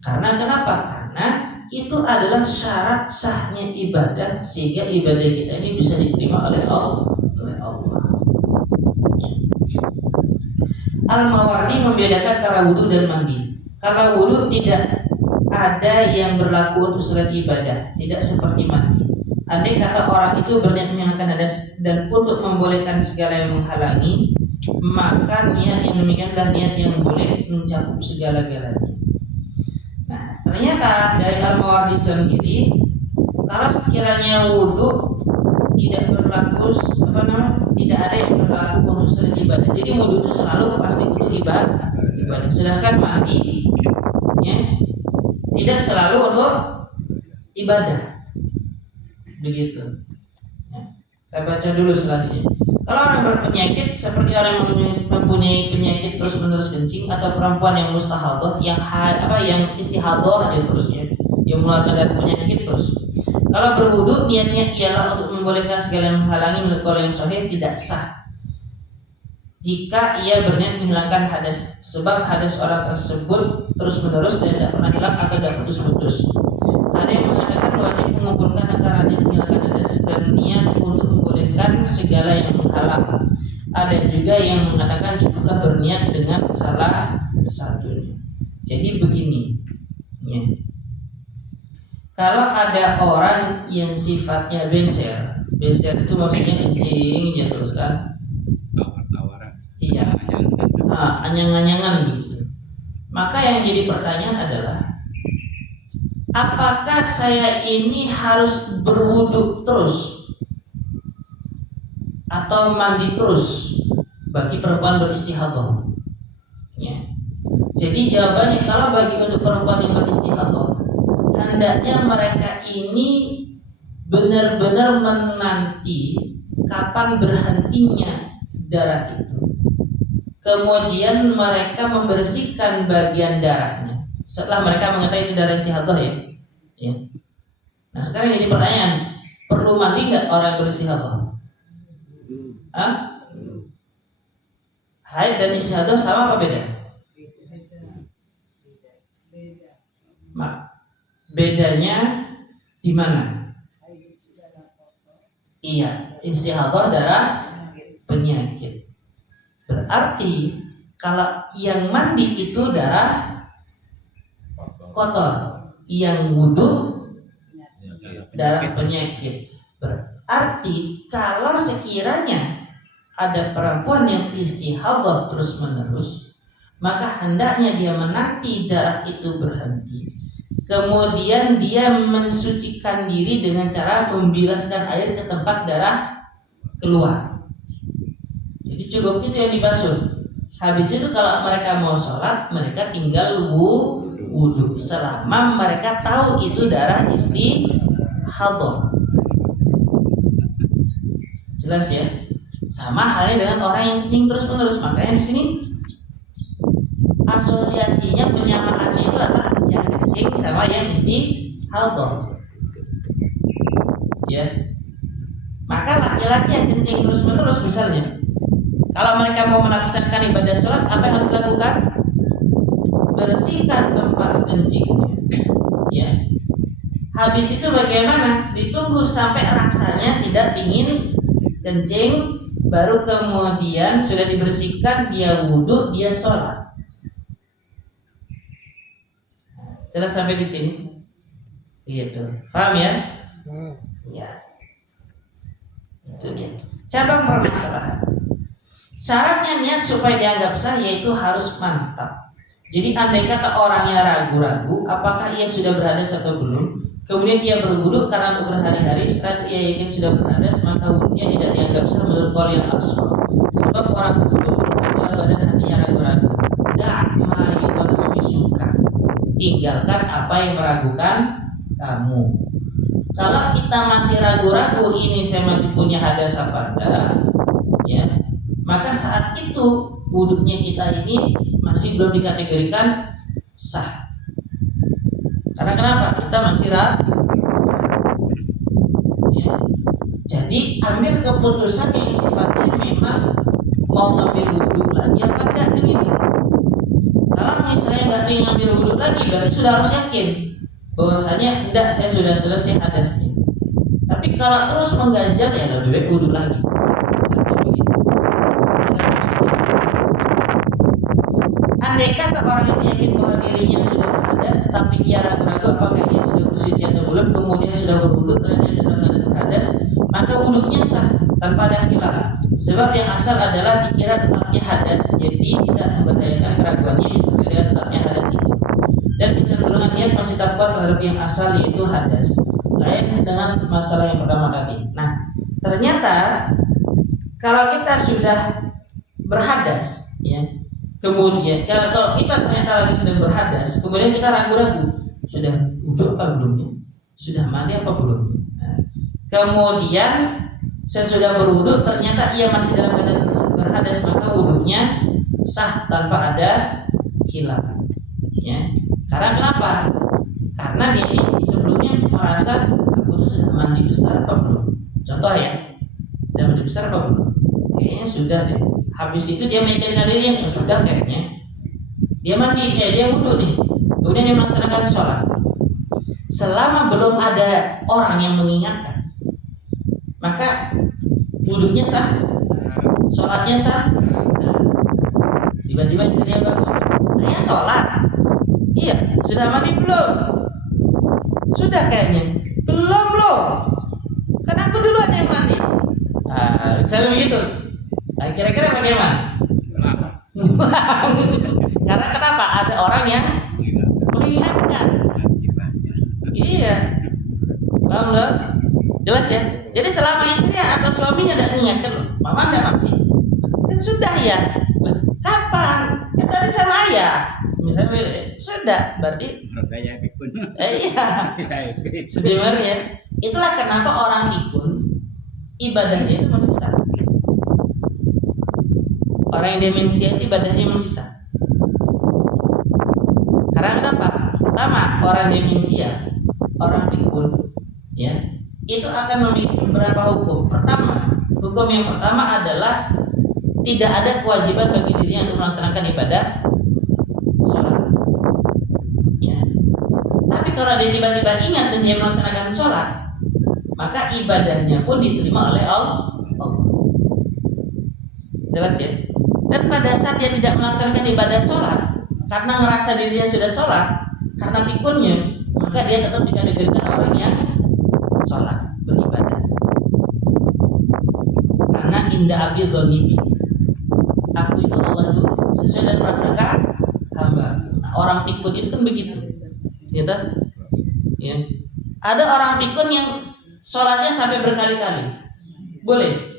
Karena kenapa? Karena itu adalah syarat sahnya ibadah, sehingga ibadah kita ini bisa diterima oleh Allah. Al-Mawardi membedakan antara wudu dan mandi. Kalau wudu tidak ada yang berlaku untuk surat ibadah, tidak seperti mandi. Andai kata orang itu berniat menghilangkan hadas dan untuk membolehkan segala yang menghalangi, maka niat yang demikian adalah niat yang boleh mencakup segala-galanya. Nah, ternyata dari Al-Mawardi sendiri, kalau sekiranya wudu tidak berlaku tidak ada yang berlaku untuk surat ibadah. Jadi wudu itu selalu pasti untuk ibadah. Sedangkan mandi ya, tidak selalu untuk ibadah. Begitu. Ya. Kita baca dulu selanjutnya. Kalau orang berpenyakit seperti orang yang mempunyai penyakit terus-menerus kencing atau perempuan yang mustahadah, yang istihadah dan terusnya, yang mengeluarkan dari penyakit terus. Kalau berwudu niatnya ialah untuk membolehkan segala yang menghalangi, menurut qaul yang sahih tidak sah jika ia berniat menghilangkan hadas, sebab hadas orang tersebut terus-menerus dan tidak pernah hilang atau tidak putus-putus. Ada yang mengatakan wajib mengumpulkan antara niat menghilangkan hadas dan niat untuk membolehkan segala yang menghalang. Ada juga yang mengatakan cukuplah berniat dengan salah satunya. Jadi begini ya. Kalau ada orang yang sifatnya beser itu maksudnya kencing ya terus kan? Tawar-tawaran. Iya. Anyang-anyangan begitu. Maka yang jadi pertanyaan adalah, apakah saya ini harus berwudu terus atau mandi terus bagi perempuan beristihadah? Ya. Jadi jawabannya, kalau bagi untuk perempuan yang beristihadah, hendaknya mereka ini benar-benar menanti kapan berhentinya darah itu. Kemudian mereka membersihkan bagian darahnya setelah mereka mengetahui itu darah istihadah ya. Nah sekarang jadi pertanyaan, perlu mandi nggak orang beristihadah? Haid dan istihadah sama apa beda? Bedanya di mana? Iya, istihadah darah penyakit. Berarti kalau yang mandi itu darah kotor, yang wudu darah penyakit. Berarti kalau sekiranya ada perempuan yang istihadah terus-menerus, maka hendaknya dia menanti darah itu berhenti. Kemudian dia mensucikan diri dengan cara membilaskan air ke tempat darah keluar. Jadi cukup itu yang dibasuh. Habis itu kalau mereka mau sholat, mereka tinggal wudu selama mereka tahu itu darah istihadah. Jelas ya? Sama halnya dengan orang yang kencing terus-menerus. Makanya di sini asosiasinya penyamaannya itu adalah yang kencing sama yang istihadah. Ya. Maka laki-laki yang kencing terus-menerus misalnya, kalau mereka mau melaksanakan ibadah sholat, apa yang harus dilakukan? Bersihkan tempat kencingnya. Ya. Habis itu bagaimana? Ditunggu sampai rasanya tidak ingin kencing, baru kemudian sudah dibersihkan, dia wudhu, dia sholat. Jelas sampai di sini? Gitu. Paham ya? Ya. Itu dia. Cabang permasalahan. Syaratnya niat supaya dianggap sah yaitu harus mantap. Jadi andai kata orangnya ragu-ragu apakah ia sudah berhadas atau belum, kemudian ia berwudu karena untuk berhari-hari, setelah ia yakin sudah berhadas, maka wudunya tidak dianggap sah menurut qaul yang ashab. Sebab orang tersebut dalam keadaan hatinya ragu-ragu. Da'ma yuwaswisuka. Tinggalkan apa yang meragukan kamu. Kalau kita masih ragu-ragu, ini saya masih punya hadas apa enggak, ya, maka saat itu wudhunya kita ini masih belum dikategorikan sah. Karena kenapa? Kita masih ragu. Ya. Jadi ambil keputusan yang sifatnya memang mau ngambil wudhu lagi apa enggak kan itu. Kalau misalnya nggak ingin ngambil wudhu lagi, berarti sudah harus yakin bahwasanya enggak, saya sudah selesai hadasnya. Tapi kalau terus mengganjal, ya lebih baik wudhu lagi. andai kata orang yang yakin bahwa dirinya sudah berhadas, tetapi dia ragu-ragu apakah dia sudah bersuci atau belum, kemudian sudah berwudu ternyata dalam keadaan berhadas, maka wudunya sah tanpa ada khilaf. Sebab yang asal adalah dikira tetapnya hadas, jadi tidak membahayakan keraguannya sampai dengan tetapnya hadas itu. Dan kecenderungan niat masih tetap kuat terhadap yang asal yaitu hadas. Lain dengan masalah yang pertama tadi. Nah, ternyata kalau kita sudah berhadas, ya, kemudian kalau kita ternyata lagi sedang berhadas, kemudian kita ragu-ragu, sudah wudu apa belum? Sudah mandi apa belum? Nah, kemudian sesudah berwudu ternyata ia masih dalam keadaan berhadas, maka wudunya sah tanpa ada khilaf. Ya. Karena kenapa? Karena dia ini sebelumnya merasa aku tuh sudah mandi besar apa belum? Contoh ya, sudah mandi besar apa belum? Kayaknya sudah deh. Habis itu dia meyakinkan diri, sudah kayaknya. Dia mandi, dia wudu nih. Kemudian dia melaksanakan sholat. Selama belum ada orang yang mengingatkan, maka wudunya sah, sholatnya sah. Tiba-tiba istrinya bangun, ayah sholat. Iya, sudah mandi belum? Sudah kayaknya. Belum loh. Kan aku duluan yang mandi. Misalnya begitu. Nah, kira-kira bagaimana? Karena kenapa? Ada orang yang mengingatkan. Iya. Paham loh? Jelas ya? Jadi selama istrinya atau suaminya tidak mengingatkan loh, mama tidak mandi. Kan sudah ya. Kapan? Ya tadi sama ayah. Misalnya sudah, berarti iya. Sebenarnya itulah kenapa orang pikun ibadahnya itu masih sah. Orang yang demensia itu ibadahnya masih sah. Karena kenapa? Pertama, orang demensia, orang pikun, ya, itu akan memiliki beberapa hukum. Pertama, hukum yang pertama adalah tidak ada kewajiban bagi dirinya untuk melaksanakan ibadah sholat. Ya. Tapi kalau dia tiba-tiba ingat dan dia melaksanakan sholat, maka ibadahnya pun diterima oleh Allah. Jelas ya? Dan pada saat dia tidak melaksanakan ibadah sholat, karena merasa dirinya sudah sholat, karena pikunnya, maka dia tetap dikategorikan orang yang sholat, beribadah. Karena indah abi dzonibi, aku itu Allah itu sesuai dengan prasangka hamba. Nah, orang pikun itu kan begitu, gitu. Ya. Ada orang pikun yang sholatnya sampai berkali-kali, boleh.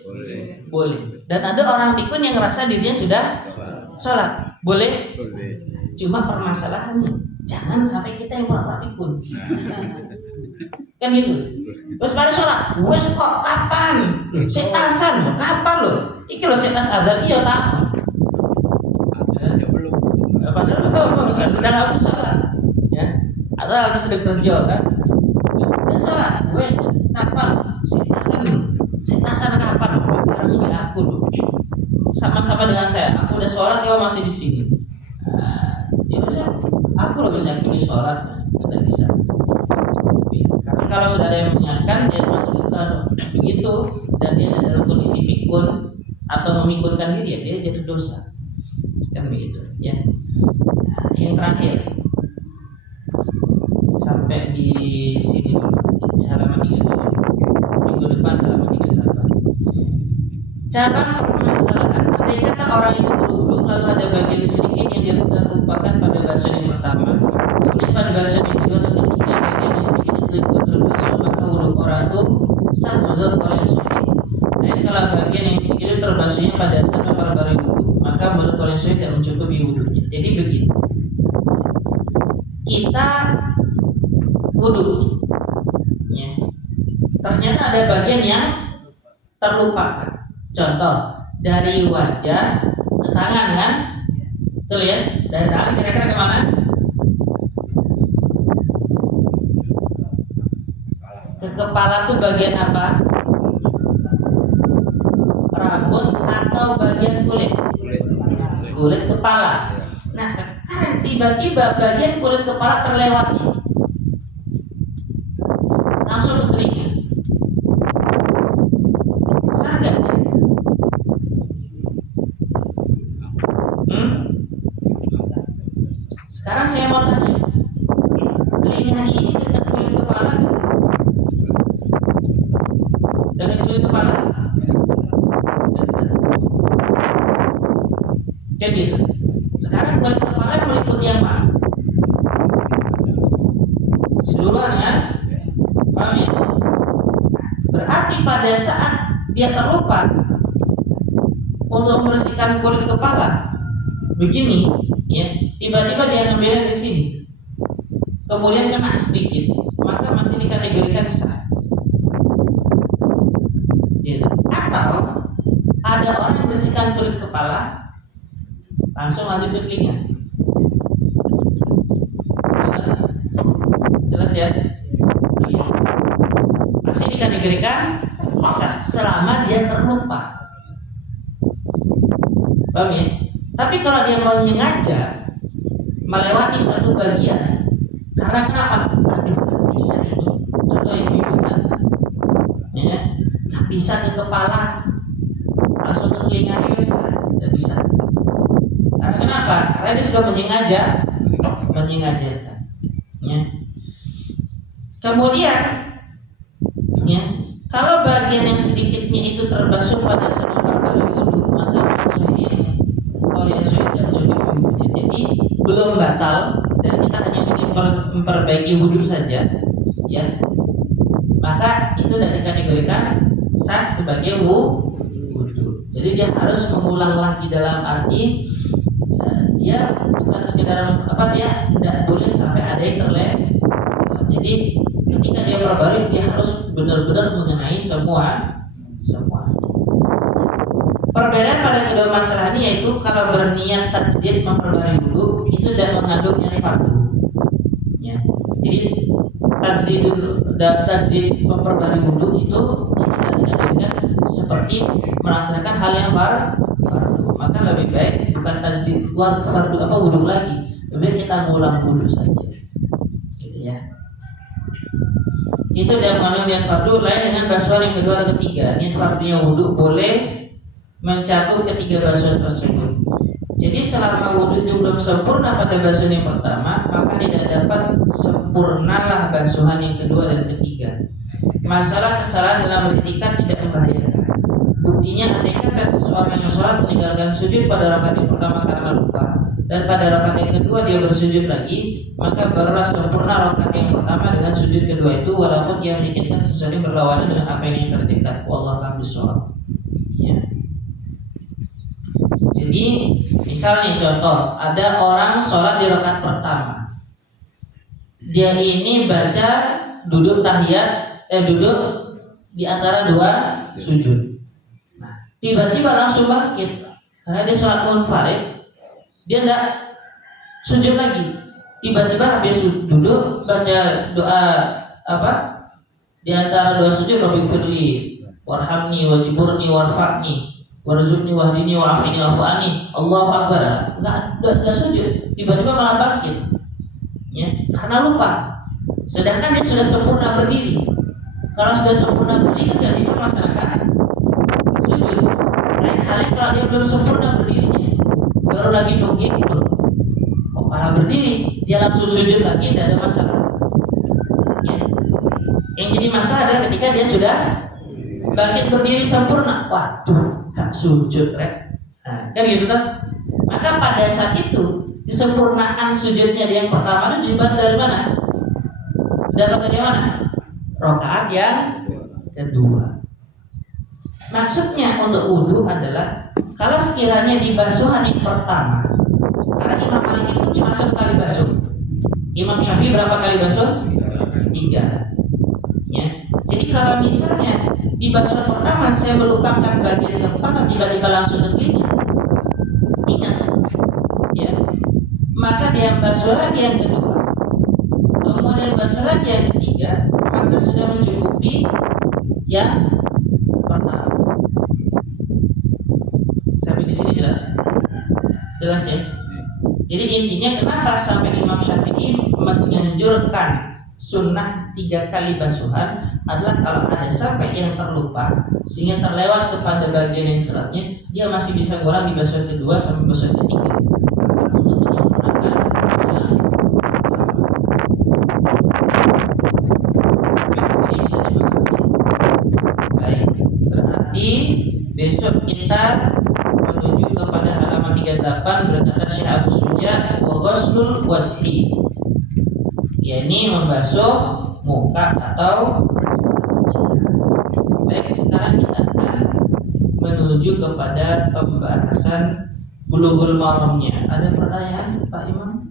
Dan ada orang pikun yang ngerasa dirinya sudah sholat, boleh. Cuma permasalahannya, jangan sampai kita yang pura-pura pikun. Kan gitu. Terus pada sholat, wes kok kapan? Setasan, kapan lo? Iki lo setas azan, iya tak? Padahal udah nggak bisa sholat, ya. Atau lagi sedang kerja kan? Udah sholat, wes kapan? Setasan kapan? Baru aku loh. Sama-sama dengan saya. Aku udah sholat, kau masih di sini. Ya udah, aku lo bisa pilih sholat, tidak bisa. Karena kalau sudah ada yang mengingatkan, dia masih begitu dan dia dalam kondisi pikun atau memikunkan diri, ya dia jadi dosa. Kan begitu, ya. Nah, yang terakhir sampai di sini dulu, di halaman 37. Minggu depan halaman 38. Cabang permasalahan, andai kata orang itu berwudu lalu ada bagian sedikit yang dia lupakan pada basuh yang pertama, kemudian pada basuh yang kedua dan ketiga bagian sedikit itu ikut terbasuh, maka wudu orang itu sah menurut oleh Syafi'i. Dan kalau bagian yang sedikit itu terbasuhnya pada saat para baru wudu, maka menurut oleh Syafi'i tidak mencukupi wudunya. Jadi begitu. Kita wudu, ya. Ternyata ada bagian yang terlupakan. Contoh, dari wajah ke tangan kan? Betul ya? Dari tangan kira-kira kemana? Ke kepala tuh bagian apa? Rambut atau bagian kulit? Kulit kepala. Nah sekarang tiba-tiba bagian kulit kepala terlewati, langsung ke telinga. Sah gak? Sekarang saya mau tanya, telinga ini dekat kulit kepala nggak? Dekat kulit kepala? Dekat. Jadi itu. Sekarang kulit kepala meliput yang mana? Seluruhan kan? Paham ya? Berarti pada saat dia terlupa untuk membersihkan kulit kepala begini, ya, tiba-tiba dia ngambilnya di sini, kemudian kena sedikit, maka masih dikategorikan sah. Gitu. Atau ada orang yang bersihkan kulit kepala langsung lanjut ke telinga. Jelas ya? Iya. Masih dikategorikan sah selama dia terlupa. Paham ya? Tapi kalau dia mau sengaja melewati satu bagian, karena kenapa? Aduh, gak bisa ini. Contoh yang bilang, ya, gak bisa ke kepala, langsung ke telinga dia bisa, gak bisa. Karena kenapa? Karena dia sudah menyengajakan. Ya. Kemudian, ya, kalau bagian yang sedikitnya itu terbasuh pada satu kali wudhu, maka jadi belum batal dan kita hanya ingin memperbaiki wudhu saja, ya, maka itu tidak dikategorikan sah sebagai wudhu. Jadi dia harus mengulang lagi dalam arti dia bukan sekedar dia tidak boleh sampai ada yang terlewat. Jadi ketika dia perbarui dia harus benar-benar mengenai semua. Perbedaan pada kedua masalah ini yaitu kalau berniat tajdid memperbarui wudhu itu tidak mengandung niat fardu. Ya. Jadi tajdid memperbarui wudhu itu tidak dikategorikan seperti melaksanakan hal yang fardu. Maka lebih baik bukan tajdid fardu wudhu lagi, lebih baik kita ngulang wudhu saja. Gitu ya. Itu dia mengandung niat fardu. Lain dengan basuhan yang kedua atau ketiga. Niat fardunya wudhu boleh mencakup ketiga basuhan tersebut. Jadi selama wudhu itu belum sempurna pada basuhan yang pertama, maka tidak dapat sempurnalah basuhan yang kedua dan ketiga. Masalah kesalahan dalam beritikad tidak membahayakan. Buktinya andai kata seseorang yang sholat meninggalkan sujud pada rakaat yang pertama karena lupa, dan pada rakaat yang kedua dia bersujud lagi, maka barulah sempurna rakaat yang pertama dengan sujud kedua itu, walaupun dia menikahkan sesuatu yang berlawanan dengan apa yang dia kerjakan. Wallahu a'lam bishawab. Ya. Jadi misalnya contoh, ada orang sholat di rakaat pertama, dia ini baca duduk tahiyat, duduk di antara dua sujud. Nah, tiba-tiba langsung bangkit karena dia sholat munfarid, dia tidak sujud lagi. Tiba-tiba habis duduk baca doa di antara dua sujud, Rabbi firli warhamni wajiburni warfa'ni warzuqni wahdini wa'afini wa'fu'ani, Allahu Akbar. Enggak sujud, tiba-tiba malah bangkit. Ya, karena lupa. Sedangkan dia sudah sempurna berdiri. Kalau sudah sempurna berdiri kan tidak bisa melaksanakan sujud. Lain halnya kalau dia belum sempurna berdirinya, baru lagi bangkit itu, kok malah berdiri, dia langsung sujud lagi, tidak ada masalah. Ya. Yang jadi masalah adalah ketika dia sudah bangkit berdiri sempurna, waduh, gak sujud, rek. Nah, kan gitu kan? Maka pada saat itu kesempurnaan sujudnya dia yang pertama itu didapat dari mana? Dapat dari mana? Rakaat yang kedua. Maksudnya untuk wudhu adalah kalau sekiranya di basuhan yang pertama, karena Imam Malik itu cuma sekali basuh. Imam Syafi'i berapa kali basuh? 3. Ya. Jadi kalau misalnya di basuhan pertama saya melupakan bagian kepala, tiba-tiba langsung ke telinga, ingat, ya, maka dia basuh lagi yang kedua, kemudian basuh lagi yang ketiga, maka sudah mencukupi yang pertama. Sampai di sini jelas? Jelas ya? Jadi intinya kenapa sampai Imam Syafi'i menganjurkan sunnah 3 kali basuhan adalah kalau ada sampai yang terlupa sehingga terlewat kepada bagian yang selanjutnya, dia masih bisa ngulang di basuhan kedua sampai basuhan ketiga. Maka untuk menyempurnakan ke-8 berkata Syekh Abu Suja, wa ghuslul wajhi, yakni membasuh muka atau wajah. Baik, sekarang kita akan menuju kepada pembahasan Bulughul Maramnya. Ada pertanyaan Pak Imam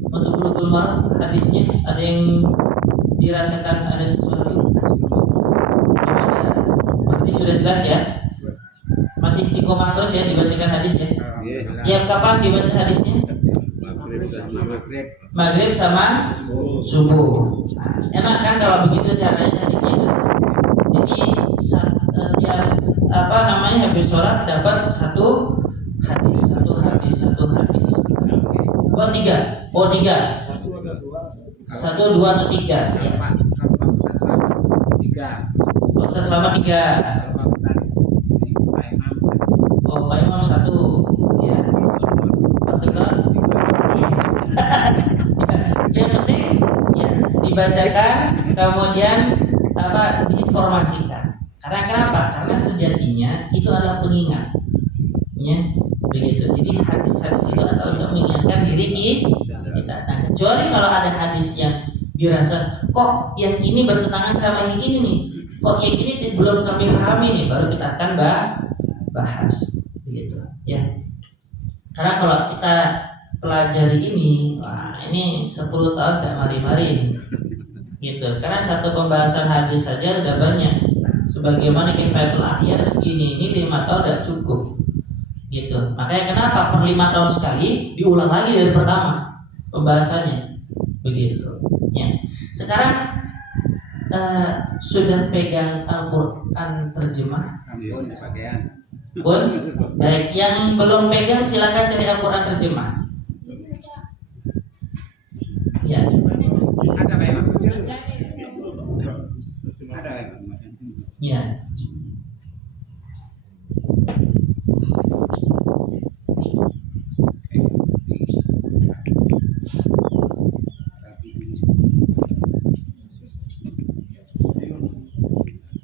untuk Bulughul Maram hadisnya? Ada yang dirasakan ada sesuatu? Berarti sudah jelas ya? Masih istiqomah terus ya dibacakan hadisnya? Yang kapan dibaca hadisnya? Maghrib sama subuh. Enak kan kalau begitu caranya hadisnya? Jadi tiap habis sholat dapat satu hadis. Tiga. Satu, dua atau tiga? Ya. Ustaz selama 3. Pak Imam 1. Ya. Maksudnya yang penting ya dibacakan, kemudian diinformasikan. Karena kenapa? Karena sejatinya itu adalah pengingat. Ya, begitu. Jadi hadis-hadis itu adalah untuk mengingatkan diri kita. Nah, kecuali kalau ada hadis yang dirasa kok yang ini bertentangan sama yang ini nih, kok yang ini belum kami pahami nih, baru kita akan bahas, begitu. Ya. Karena kalau kita pelajari ini, wah ini 10 tahun gak mari-mari, gitu. Karena satu pembahasan hadis saja sudah banyak. Sebagaimana Kifayatul Ahyar segini ini 5 tahun gak cukup. Gitu. Makanya kenapa per 5 tahun sekali diulang lagi dari pertama pembahasannya, begitu. Ya. Sekarang sudah pegang Al-Quran terjemah? Pun baik, yang belum pegang silakan cari Al-Quran terjemah.